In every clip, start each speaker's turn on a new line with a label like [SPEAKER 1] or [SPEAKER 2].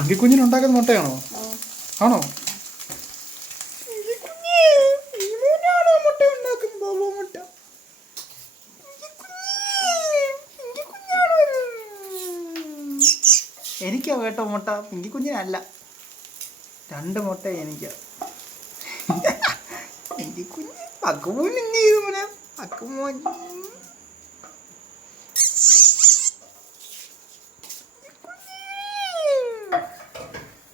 [SPEAKER 1] പിങ്കിക്കുഞ്ഞിന് ഉണ്ടാക്കുന്ന മുട്ടയാണോ ആണോ എനിക്കാ കേട്ടോ മുട്ട. പിങ്കിക്കുഞ്ഞിനല്ല രണ്ട് മുട്ട എനിക്കാ. പിങ്കിക്കുഞ്ഞ് അക്കുമോൻ എന്ത് ചെയ്തു മോനെ അക്കുമോൻ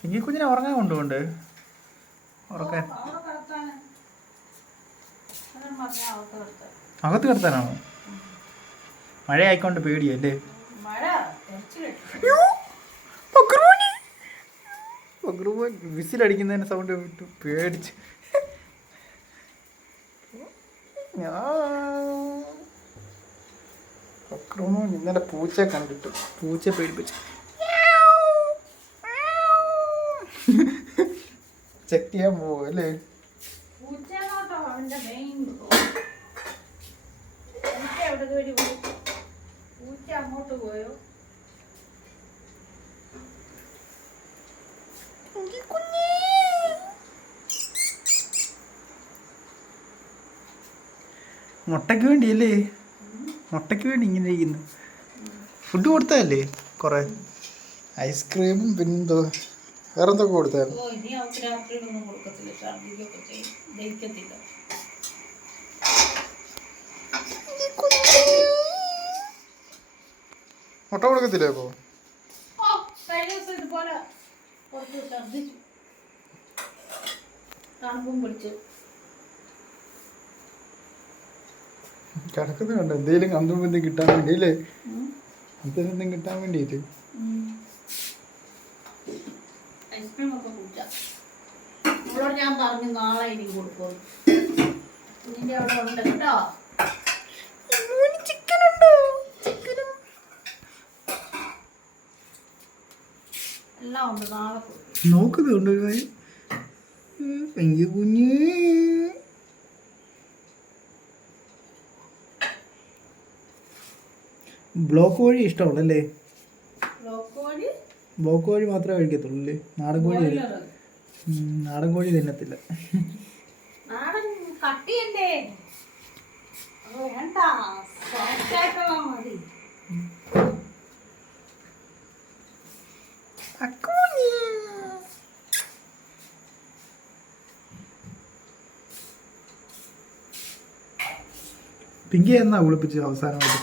[SPEAKER 1] പിങ്കിക്കുഞ്ഞിനെ ഉറങ്ങാൻ കൊണ്ടുപോണ്ട്. ഉറക്കാൻ. അകത്ത് കിടത്താനാണോ? മഴ ആയിക്കൊണ്ട് പേടിയല്ലേ. വിസിലടിക്കുന്നതിന് സൗണ്ട് വിട്ടു പേടിച്ച്. ഞാൻ ഇന്നലെ പൂച്ച കണ്ടിട്ടു. പൂച്ച പേടിപ്പിച്ചു. ചെക്ക് ചെയ്യാൻ പോവും അല്ലേ? മുട്ടയ്ക്ക് വേണ്ടിയല്ലേ? മുട്ടയ്ക്ക് വേണ്ടി ഇങ്ങനെ ഇരിക്കുന്നു. ഫുഡ് കൊടുത്തതല്ലേ? കൊറേ. ഐസ്ക്രീമും പിന്നെന്തോ? വേറെ എന്തൊക്കെ കൊടുത്തായിരുന്നു മുട്ട കൊടുക്കത്തില്ലേ അപ്പോൾ
[SPEAKER 2] പിടിച്ചു.
[SPEAKER 1] കിടക്കുന്നുണ്ട് എന്തെങ്കിലും കന്തും ബന്ധം കിട്ടാൻ വേണ്ടി അല്ലേ എന്തെങ്കിലും കിട്ടാൻ വേണ്ടിയിട്ട്.
[SPEAKER 2] ഐസ്ക്രീം ഒക്കെ കുടിച്ച. അവളോട് ഞാൻ പറഞ്ഞു നാളെ ഇനി കൊടുക്കും. കുഞ്ഞിന്റെ അവിടെ ഉണ്ട് കേട്ടോ. എല്ലാം ഉണ്ട് നാളെ കൊടുക്കും.
[SPEAKER 1] നോക്കുന്നുണ്ട് ഒരു കാര്യം. പെങ്കി കുഞ്ഞ്. ബ്ലോക്ക് വഴി
[SPEAKER 2] ബ്രോക്കോളി
[SPEAKER 1] ബ്ലോക്ക് കോഴി മാത്രമേ കഴിക്കത്തുള്ളൂ അല്ലേ നാടൻ കോഴി നാടൻ കോഴി തിന്നത്തില്ല. പിങ്കി എന്നാ കുളിപ്പിച്ച് അവസാനമായിട്ട്?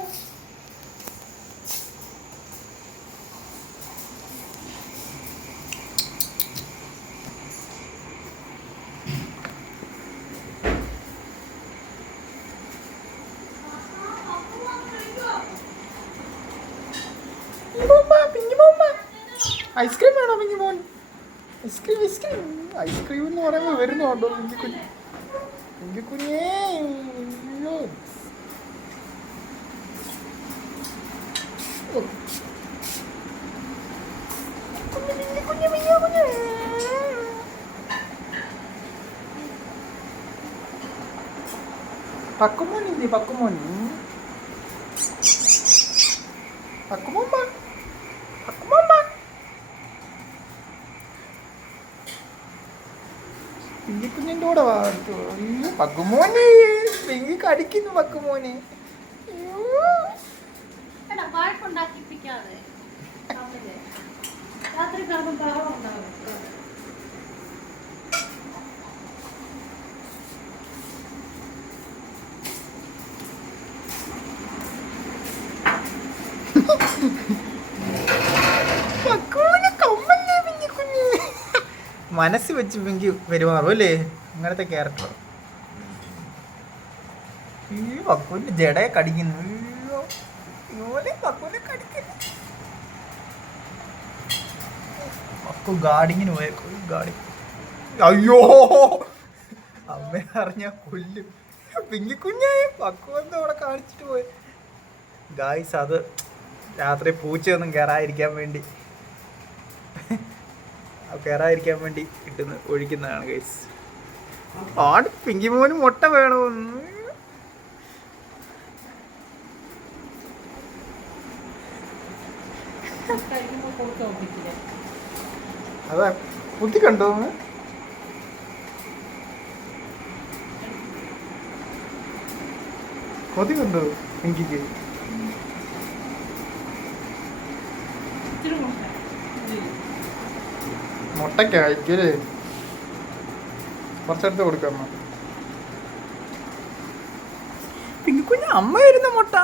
[SPEAKER 1] ഐസ്ക്രീം വേണോ മിഞ്ഞി മോൻ ഐസ്ക്രീം ഐസ്ക്രീം ഐസ്ക്രീം എന്ന് പറയുമ്പോൾ വരുന്നുണ്ടോ പിങ്കി കുഞ്ഞ് പിങ്കി കുഞ്ഞേ അയ്യോ. ഓ. കുഞ്ഞ് പിങ്കി കുഞ്ഞ് പിങ്കി കുഞ്ഞ്. പക്കുമോൻ ഇല്ലേ പക്കുമോൻ പക്കുമോൻ വാ. പക്കുമോൻ വാ. പിങ്കി കുഞ്ഞിന്റെ കൂടെ വാ പക്കുമോനെ പിങ്കി കടിക്കുന്നു പക്കുമോനെ അയ്യോ.
[SPEAKER 2] എടാ വഴക്കുണ്ടാക്കിപ്പിക്കാതെ തമ്മിൽ. രാത്രി കാണുമ്പോൾ ബഹളം ഉണ്ടാവും
[SPEAKER 1] പക്കുമോനെ കമ്മല്ലേ പിങ്കി കുഞ്ഞ് മനസ്സ് വെച്ച് പിങ്കി പെരുമാറും അല്ലേ? അങ്ങനത്തെ ക്യാരക്ടർ ഈ പക്കുവിന്റെ ജടയെ കടിക്കുന്നു. അയ്യോ ഇതുപോലെ പക്കുവിനെ കടിക്കുന്നു. പക്കു ഗാർഡിങ്ങിന് പോയ. ഗാർഡി അയ്യോ അമ്മ അറിഞ്ഞ കൊല്ലും. പിങ്കി കുഞ്ഞായി. പക്കു എന്താ അവിടെ കാണിച്ചിട്ട് പോയി. ഗായ്സ് അത് രാത്രി പൂച്ചയൊന്നും കയറാതിരിക്കാൻ വേണ്ടി. കയറാതിരിക്കാൻ വേണ്ടി കിട്ടുന്ന ഒഴിക്കുന്നതാണ് ഗൈസ് ആട് പിങ്കി മോന് മുട്ട വേണമെന്ന് അതാ ബുദ്ധി കണ്ടോ? കൊതി കണ്ടോ പിങ്കിക്ക്
[SPEAKER 2] ഇത്തിരി മുട്ട
[SPEAKER 1] മുട്ടയ്ക്ക് അയക്കല്ലേ കുറച്ചെടുത്ത് കൊടുക്കാം പിന്നെ കുഞ്ഞു അമ്മ മുട്ട.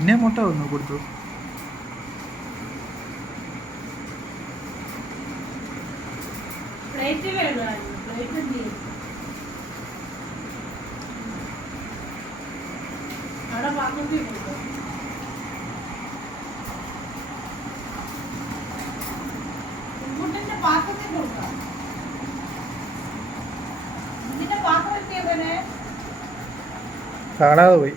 [SPEAKER 1] പിന്നെ മുട്ട വന്നു കൊടുത്തു.
[SPEAKER 2] പാത്രത്തിൽ കൊടുക്കും.
[SPEAKER 1] കാണാതെ പോയി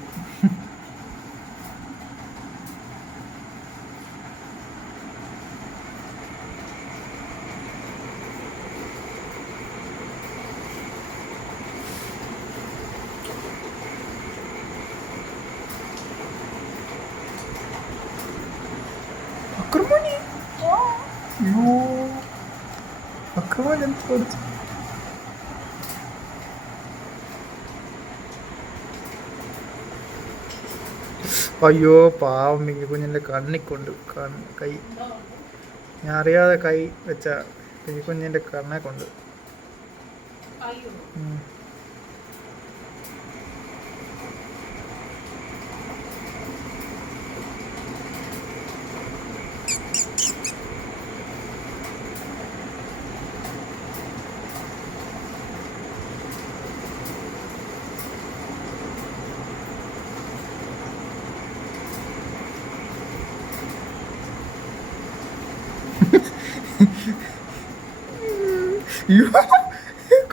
[SPEAKER 1] അക്രമണി അയ്യോ അക്രമണി എന്ത് കൊടുത്തു അയ്യോ പാവം മിങ്ങി കുഞ്ഞിന്റെ കണ്ണിക്കൊണ്ട് കണ്ണ് കൈ. ഞാൻ അറിയാതെ കൈ വെച്ച മിങ്ങി കുഞ്ഞിന്റെ കണ്ണെ കൊണ്ട്.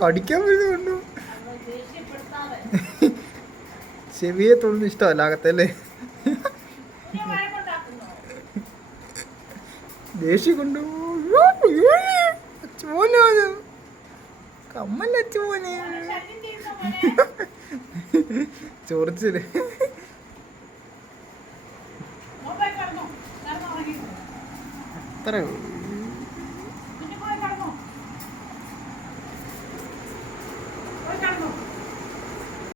[SPEAKER 1] കടിക്കാൻ വരുന്നുണ്ടോ ചെവിയെ തൊഴുന്ന ഇഷ്ടമല്ല അകത്തല്ലേ?
[SPEAKER 2] ഇനി വഴക്കുണ്ടാക്കുന്നോ
[SPEAKER 1] ദേഷ്യം കൊണ്ടു അച്ചുമോനോ കമ്മല്ല
[SPEAKER 2] ചൊറിച്ചിൽ.
[SPEAKER 1] അത്രേ ഉള്ളൂ.